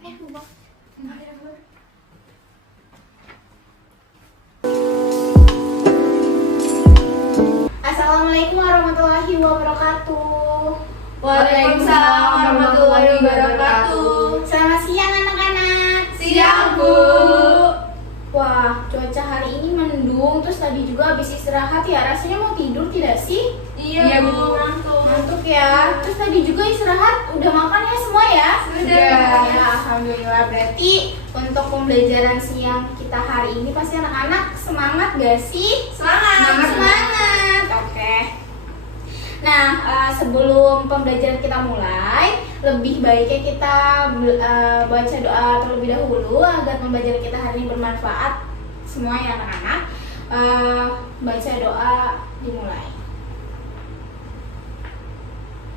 Assalamualaikum warahmatullahi wabarakatuh. Waalaikumsalam warahmatullahi wabarakatuh. Selamat siang anak-anak. Siang, Bu. Wah, cuaca hari ini mendung, terus tadi juga habis istirahat ya. Rasanya mau tidur tidak sih? Iya, Bu. Ngantuk ya. Terus tadi juga istirahat, udah makan ya semua ya? Sudah. Ya, alhamdulillah. Berarti untuk pembelajaran siang kita hari ini pasti anak-anak semangat gak sih? Semangat. Semangat. Oke. Nah, sebelum pembelajaran kita mulai, lebih baiknya kita baca doa terlebih dahulu agar pembelajaran kita hari ini bermanfaat semua ya anak-anak. Baca doa dimulai.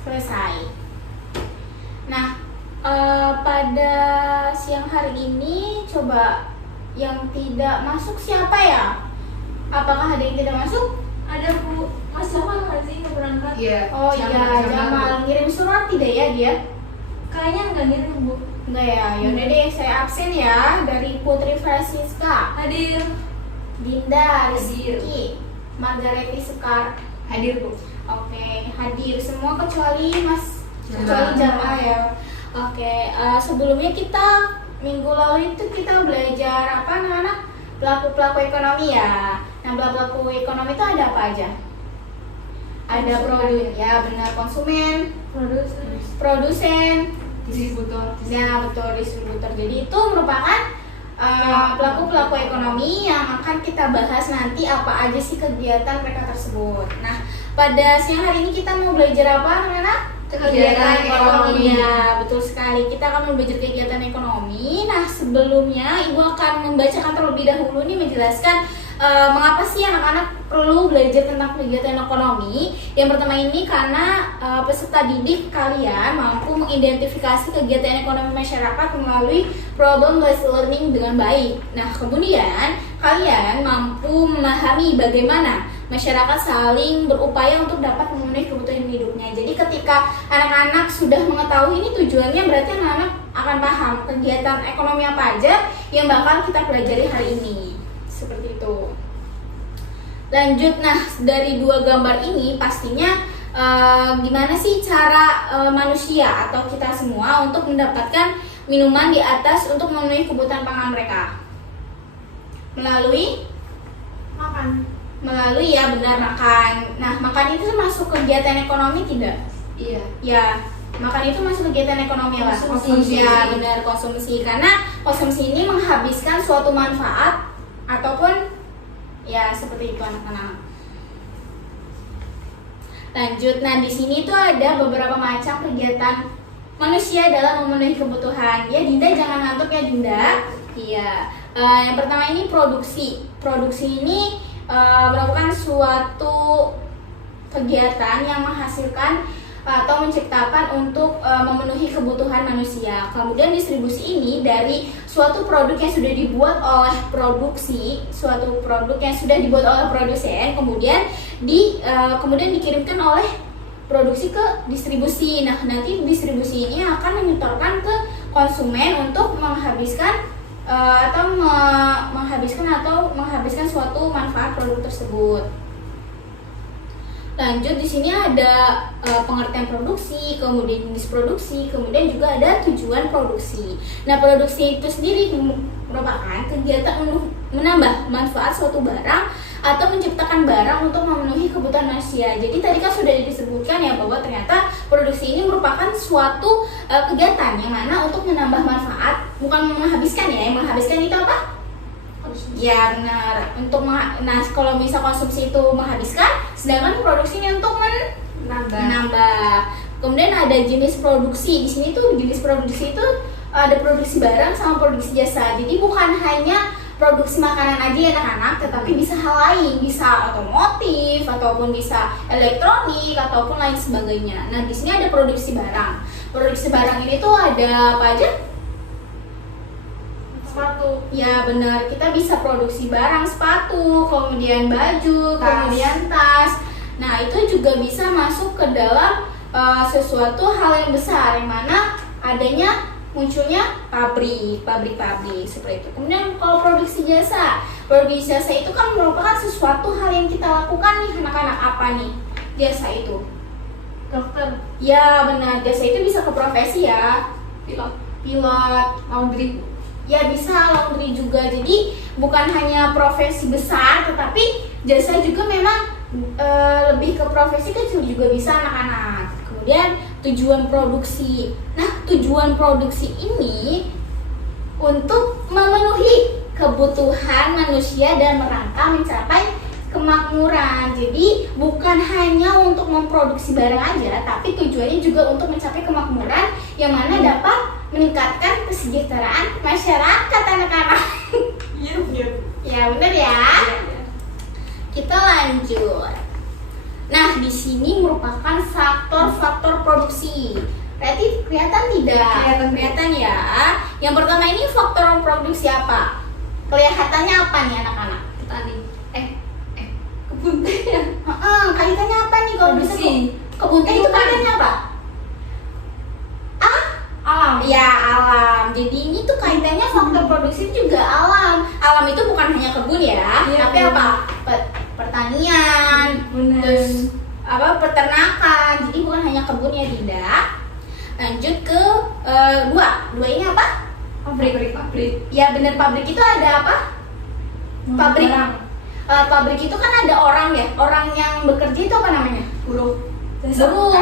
Selesai. Nah, pada siang hari ini coba yang tidak masuk siapa ya? Apakah ada yang tidak masuk? Ada, Bu. Mas Jamal nggak sih nggak berangkat? Iya. Oh iya, Jamal ngirim surat tidak ya dia? Kayaknya nggak ngirim, Bu. Enggak ya, yaudah deh saya absen ya. Dari Putri Francisca, Hadir. Dinda, Hadir. Rizky, Margareti Sekar. Hadir, Bu. Oke, hadir semua kecuali Mas, Jamal. kecuali Jamal ya. Oke, sebelumnya kita minggu lalu itu kita belajar apa anak-anak? Pelaku-pelaku ekonomi ya. Nah, pelaku ekonomi itu ada apa aja? Ada produk, ya benar, konsumen, produsen, Distributor. ya betul, distributor. Jadi itu merupakan pelaku-pelaku ekonomi yang akan kita bahas nanti apa aja sih kegiatan mereka tersebut. Nah, pada siang hari ini kita mau belajar apa anak-anak? Kegiatan ekonomi. Ya, betul sekali. Kita akan belajar kegiatan ekonomi. Nah, sebelumnya Ibu akan membacakan terlebih dahulu nih menjelaskan mengapa sih anak-anak perlu belajar tentang kegiatan ekonomi. Yang pertama ini karena peserta didik kalian mampu mengidentifikasi kegiatan ekonomi masyarakat melalui problem based learning dengan baik. Nah, kemudian kalian mampu memahami bagaimana masyarakat saling berupaya untuk dapat memenuhi kebutuhan hidupnya. Jadi ketika anak-anak sudah mengetahui ini tujuannya, berarti anak-anak akan paham kegiatan ekonomi apa aja yang bakal kita pelajari hari ini. Seperti itu. Lanjut, nah dari dua gambar ini pastinya gimana sih cara manusia atau kita semua untuk mendapatkan minuman di atas untuk memenuhi kebutuhan pangan mereka? Melalui ya benar, makan. Nah, makan itu masuk kegiatan ekonomi tidak? Iya. Ya, makan itu masuk kegiatan ekonomi lah. Konsumsi. Ya benar, konsumsi. Karena konsumsi ini menghabiskan suatu manfaat ataupun ya seperti itu anak-anak. Lanjut, nah di sini tuh ada beberapa macam kegiatan manusia dalam memenuhi kebutuhan. Ya Dinda jangan ngantuk ya Dinda. Iya. Yang pertama ini produksi. Produksi ini merupakan suatu kegiatan yang menghasilkan atau menciptakan untuk memenuhi kebutuhan manusia. Kemudian distribusi ini dari suatu produk yang sudah dibuat oleh produksi, suatu produk yang sudah dibuat oleh produsen, kemudian dikirimkan oleh produksi ke distribusi. Nah, nanti distribusi ini akan menyetorkan ke konsumen untuk menghabiskan menghabiskan suatu manfaat produk tersebut. Lanjut, di sini ada pengertian produksi, kemudian jenis produksi, kemudian juga ada tujuan produksi. Nah, produksi itu sendiri merupakan kegiatan menambah manfaat suatu barang atau menciptakan barang untuk memenuhi kebutuhan manusia. Jadi tadi kan sudah disebutkan ya bahwa ternyata produksi ini merupakan suatu kegiatan yang mana untuk menambah manfaat, bukan menghabiskan ya. Yang menghabiskan itu apa? Ya benar, nah kalau misal konsumsi itu menghabiskan, sedangkan produksi ini untuk menambah. Kemudian ada jenis produksi. Di sini tuh jenis produksi itu ada produksi barang sama produksi jasa. Jadi bukan hanya produksi makanan aja ya anak-anak, tetapi bisa hal lain, bisa otomotif ataupun bisa elektronik ataupun lain sebagainya. Nah, di sini ada produksi barang. Produksi barang ini tuh ada apa aja? Sepatu. Ya benar, kita bisa produksi barang, sepatu, kemudian baju, kemudian tas. Nah, itu juga bisa masuk ke dalam sesuatu hal yang besar, yang mana adanya munculnya pabrik seperti itu. Kemudian kalau produksi jasa itu kan merupakan sesuatu hal yang kita lakukan nih anak-anak. Apa nih jasa itu? Dokter, Ya benar, jasa itu bisa ke profesi ya, pilot, laundry. ya bisa laundry juga. Jadi bukan hanya profesi besar, tetapi jasa juga memang lebih ke profesi kecil juga bisa anak-anak. Kemudian tujuan produksi. Nah, tujuan produksi ini untuk memenuhi kebutuhan manusia dan merangka mencapai kemakmuran. Jadi bukan hanya untuk memproduksi barang aja, tapi tujuannya juga untuk mencapai kemakmuran yang mana dapat meningkatkan kesejahteraan masyarakat anak-anak. Iya. Ya benar ya. Kita lanjut. Nah, di sini merupakan faktor-faktor produksi. Berarti kelihatan tidak? Kelihatan ya. Yang pertama ini faktor produksi apa? Kelihatannya apa nih anak-anak? Petani. Kebun teh ya. Kaitannya apa nih kalau bisa Produksi. kebun teh itu kaitannya apa? Alam. Ya alam. Jadi ini tuh kaitannya faktor produksi juga alam. Alam itu bukan hanya kebun ya, Iya, tapi benar. apa? Pertanian, Benar. terus peternakan. Jadi bukan hanya kebun ya, tidak. Lanjut ke dua ini apa? Pabrik. Ya benar, pabrik itu ada apa? Pabrik. Barang. Pabrik itu kan ada orang ya. Orang yang bekerja itu apa namanya? Buruh. Buruh.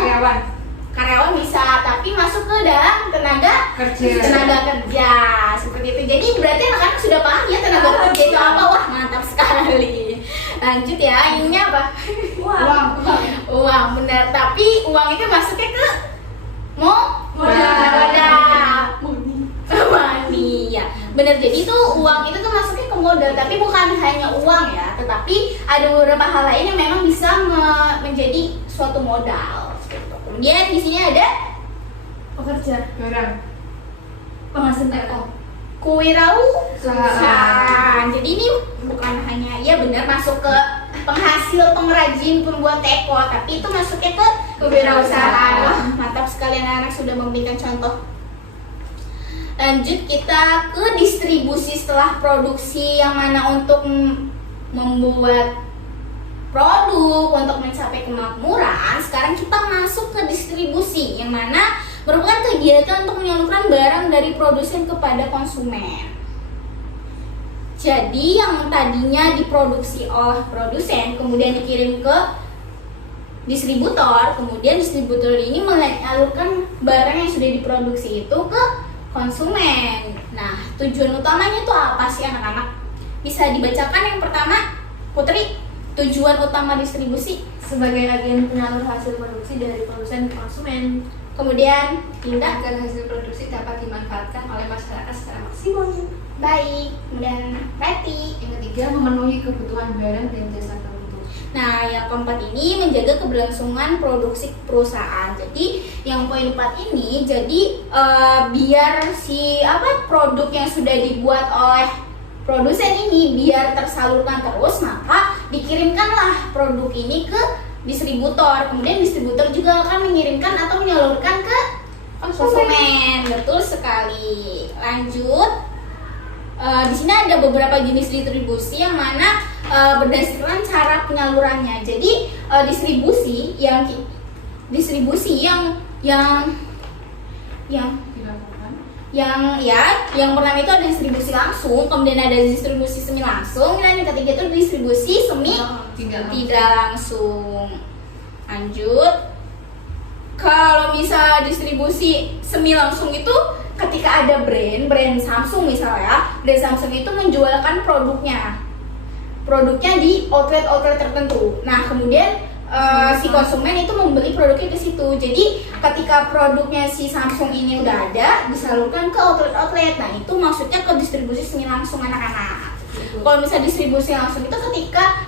Karyawan bisa, tapi masuk ke dalam tenaga kerja seperti itu. Jadi berarti anak-anak sudah paham ya tenaga kerja itu apa. Wah, mantap sekali. Lanjut ya, ininya apa? Uang, benar. Tapi uang itu masuknya ke modal. Money ya, benar. Jadi tuh uang itu tuh masuknya ke modal, tapi bukan hanya uang ya, tetapi ada beberapa hal lain yang memang bisa menjadi suatu modal. Kemudian di sini ada Pekerja. Barang. Penghasil TO. kewirausahaan. Jadi ini bukan hanya ya benar masuk ke penghasil, pengrajin, pembuat teko, tapi itu masuknya ke kewirausahaan. Wah, mantap sekali anak-anak sudah memberikan contoh. Lanjut kita ke distribusi setelah produksi, yang mana untuk membuat produk untuk mencapai kemakmuran. Sekarang kita masuk ke distribusi, yang mana merupakan kegiatan untuk menyalurkan barang dari produsen kepada konsumen. Jadi yang tadinya diproduksi oleh produsen kemudian dikirim ke distributor, kemudian distributor ini menyalurkan barang yang sudah diproduksi itu ke konsumen. Nah, tujuan utamanya itu apa sih anak-anak? Bisa dibacakan yang pertama, Putri. Tujuan utama distribusi Sebagai agen penyalur hasil produksi dari produsen ke konsumen. kemudian tindak Agar hasil produksi dapat dimanfaatkan oleh masyarakat secara maksimal. baik, kemudian Rati. Yang ketiga, memenuhi kebutuhan barang dan jasa tertentu. Nah, yang keempat ini menjaga keberlangsungan produksi perusahaan. Jadi, yang poin 4 ini jadi biar si produk yang sudah dibuat oleh produsen ini biar tersalurkan terus, maka dikirimkanlah produk ini ke distributor. Kemudian distributor juga akan mengirimkan atau menyalurkan ke konsumen. Betul sekali. Lanjut. Di sini ada beberapa jenis distribusi yang mana berdasarkan cara penyalurannya. Jadi distribusi yang Dilakukan. yang pertama itu ada distribusi langsung, kemudian ada distribusi semi langsung, dan yang ketiga itu distribusi semi tidak langsung. Lanjut. Kalau misal distribusi semi langsung itu ketika ada brand Samsung misalnya, brand Samsung itu menjualkan produknya di outlet tertentu. Nah, kemudian si konsumen itu membeli produknya di situ. Jadi ketika produknya si Samsung ini udah ada, disalurkan ke outlet. Nah, itu maksudnya ke distribusi semi langsung anak-anak. Kalau misalnya distribusi langsung itu ketika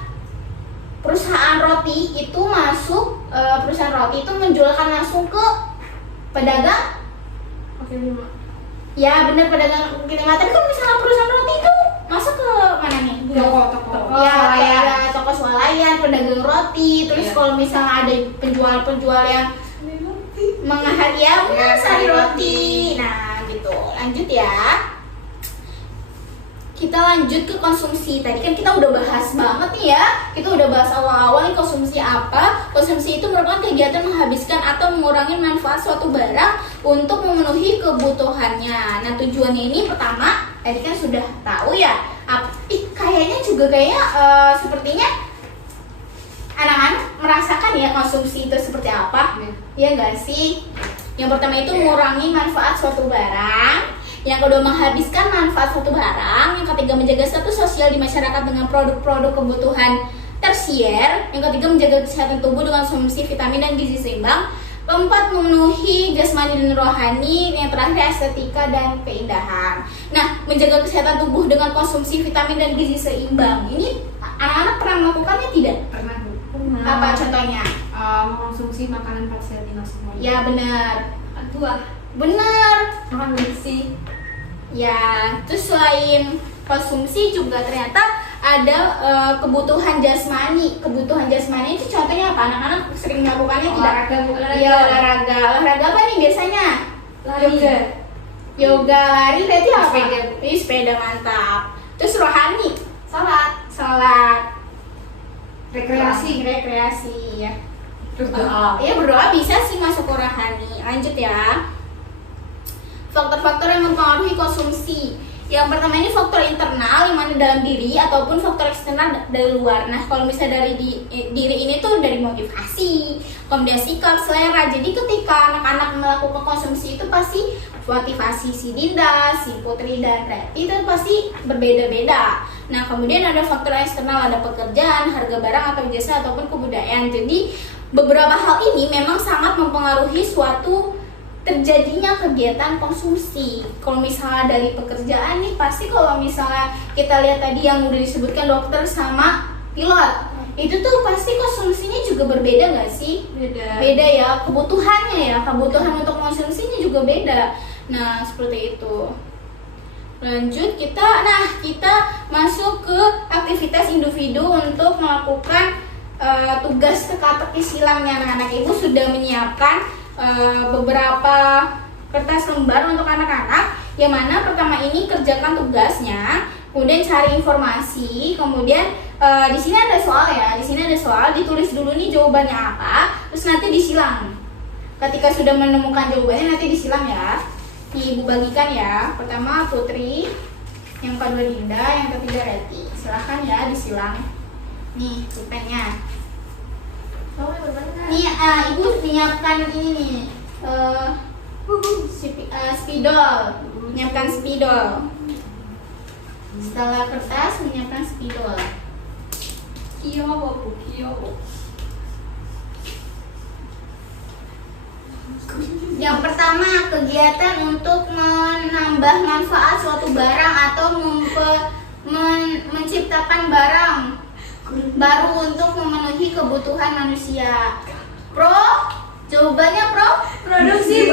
perusahaan roti itu masuk, perusahaan roti itu menjualkan langsung ke pedagang. Oke, lima. Ya benar, pedagang kaki lima. Tapi kan misalnya perusahaan roti itu masuk ke mana nih? Toko. Ya, toko swalayan, pedagang roti. Terus Iya. kalau misalnya ada penjual yang menghadiah sari roti. Nah, gitu. Lanjut ya. Kita lanjut ke konsumsi. Tadi kan kita udah bahas banget nih ya. Kita udah bahas awal-awal nih konsumsi apa. Konsumsi itu merupakan kegiatan menghabiskan atau mengurangi manfaat suatu barang untuk memenuhi kebutuhannya. Nah, tujuannya ini pertama, tadi kan sudah tahu ya. Kayaknya juga sepertinya anak-anak merasakan ya konsumsi itu seperti apa. Ya enggak sih? Yang pertama itu mengurangi manfaat suatu barang. Yang kedua, menghabiskan manfaat suatu barang. Yang ketiga, menjaga status sosial di masyarakat dengan produk-produk kebutuhan tersier. Yang ketiga, menjaga kesehatan tubuh dengan konsumsi vitamin dan gizi seimbang. Keempat, memenuhi jasmani dan rohani. Yang terakhir, estetika dan keindahan. Nah, menjaga kesehatan tubuh dengan konsumsi vitamin dan gizi seimbang ini anak-anak pernah melakukannya tidak? Pernah Bu. Apa contohnya? Mengkonsumsi makanan sehat maksimal. Ya benar. Buah. Benar. Makan bersih. Ya, terus selain konsumsi juga ternyata ada kebutuhan jasmani. Kebutuhan jasmani itu contohnya apa? Anak-anak sering melakukannya tidak? Iya, olahraga. Olahraga apa nih biasanya? Lari. Yoga, lari berarti apa? Sepeda. Sepeda, mantap. Terus rohani? Salat. Salat. Rekreasi. Ya. Berdoa. Ya, berdoa bisa sih masuk ke rohani. Lanjut ya. Faktor-faktor yang mempengaruhi konsumsi. Yang pertama ini faktor internal, yang mana dalam diri, ataupun faktor eksternal dari luar. Nah, kalau misalnya dari diri ini tuh dari motivasi, kemudian sikap, selera. Jadi ketika anak-anak melakukan konsumsi itu pasti motivasi si Dinda, si Putri, dan Reti itu pasti berbeda-beda. Nah, kemudian ada faktor eksternal, ada pekerjaan, harga barang atau jasa, ataupun kebudayaan. Jadi beberapa hal ini memang sangat mempengaruhi suatu terjadinya kegiatan konsumsi. Kalau misalnya dari pekerjaan nih, pasti kalau misalnya kita lihat tadi yang udah disebutkan dokter sama pilot, itu tuh pasti konsumsinya juga berbeda nggak sih? Beda ya, kebutuhannya ya, kebutuhan untuk konsumsinya juga beda. Nah, seperti itu. Lanjut kita masuk ke aktivitas individu untuk melakukan tugas teka-teki silangnya. Anak-anak ibu sudah menyiapkan beberapa kertas lembar untuk anak-anak, yang mana pertama ini kerjakan tugasnya, kemudian cari informasi, kemudian di sini ada soal ya, ditulis dulu nih jawabannya apa, terus nanti disilang. Ketika sudah menemukan jawabannya nanti disilang ya. Nih, ibu bagikan ya. Pertama Putri, yang kedua Dinda, yang ketiga Reti. Silahkan ya disilang. Nih pulpennya. Nih, ibu menyiapkan ini nih, spidol, menyiapkan spidol. Setelah kertas, menyiapkan spidol. Kiyo. Yang pertama, kegiatan untuk menambah manfaat suatu barang atau menciptakan barang baru untuk memenuhi kebutuhan manusia. Jawabannya produksi.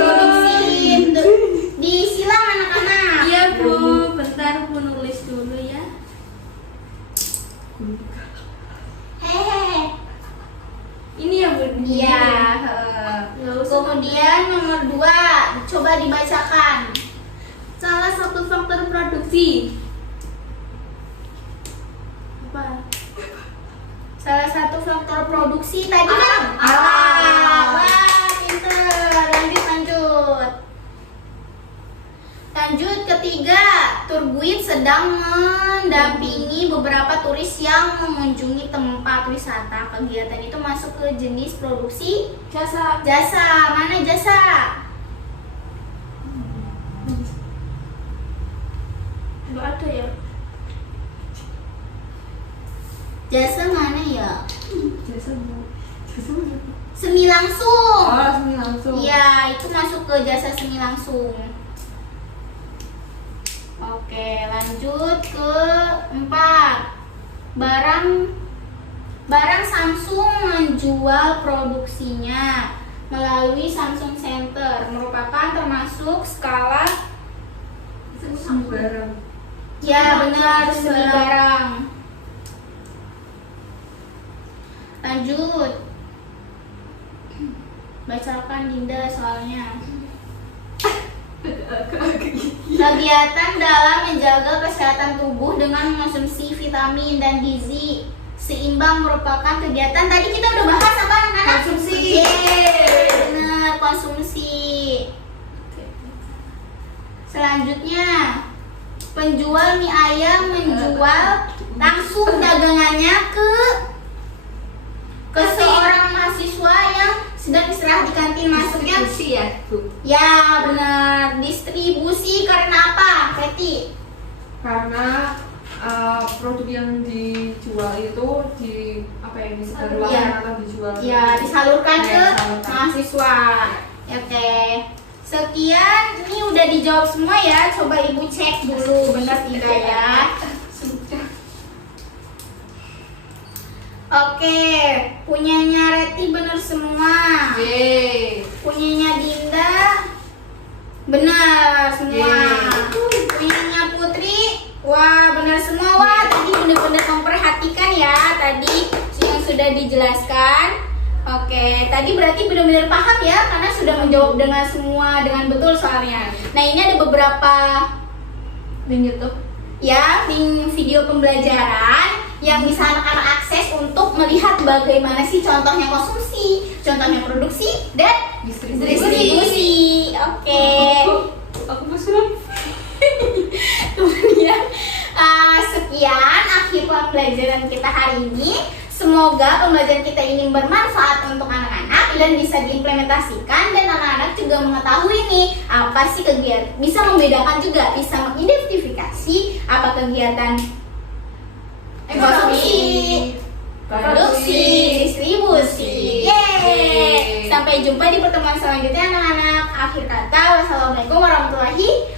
Disilang anak-anak. Iya Bu, bentar Bu nulis dulu ya. Hehehe. Ini ya Bu. Iya. Kemudian nomor 2, coba dibacakan. Salah satu faktor produksi. Apa? Salah satu faktor produksi tadi kan alam. Wah, pinter. Lanjut ketiga, tour guide sedang mendampingi beberapa turis yang mengunjungi tempat wisata. Kegiatan itu masuk ke jenis produksi Jasa. Mana jasa? Enggak ada ya? Jasa mana ya? Jasa Semi langsung. semi langsung. Iya, itu masuk ke jasa semi langsung. Oke, lanjut ke 4. Barang Samsung menjual produksinya melalui Samsung Center, merupakan termasuk skala Barang. ya benar semi barang. Lanjut, bacakan Dinda soalnya. Kegiatan dalam menjaga kesehatan tubuh dengan mengonsumsi vitamin dan gizi seimbang merupakan kegiatan tadi kita udah bahas apa anak-anak? Konsumsi. Benar, konsumsi. Selanjutnya, penjual mie ayam menjual langsung dagangannya ke seorang mahasiswa yang sedang istirahat di kantin. Masuknya Distribusi ya, Bu. ya benar, distribusi karena apa, Betty? Karena produk yang dijual itu disebarluaskan Iya. atau dijual. Ya, disalurkan ke Disalurkan. mahasiswa. Oke. Sekian, ini udah dijawab semua ya. Coba Ibu cek dulu benar tidak ya. Oke, punyanya Reti benar semua. Yeay. Punyanya Dinda benar semua. Yeay. Punyanya Putri, wah benar semua. Wah, tadi benar-benar memperhatikan ya tadi yang sudah dijelaskan. Oke, tadi berarti benar-benar paham ya karena sudah menjawab dengan semua dengan betul soalnya. Nah, ini ada beberapa link YouTube ya, link video pembelajaran yang bisa anak-anak akses untuk melihat bagaimana sih contohnya konsumsi, contohnya produksi dan distribusi. Oke. Aku bosan. Kemudian sekian akhir pembelajaran kita hari ini. Semoga pembelajaran kita ini bermanfaat untuk anak-anak dan bisa diimplementasikan dan anak-anak juga mengetahui nih apa sih kegiatan, bisa membedakan juga, bisa mengidentifikasi apa kegiatan konsumsi, produksi, distribusi. Yeay! Sampai jumpa di pertemuan selanjutnya anak-anak. Akhir kata, wassalamualaikum warahmatullahi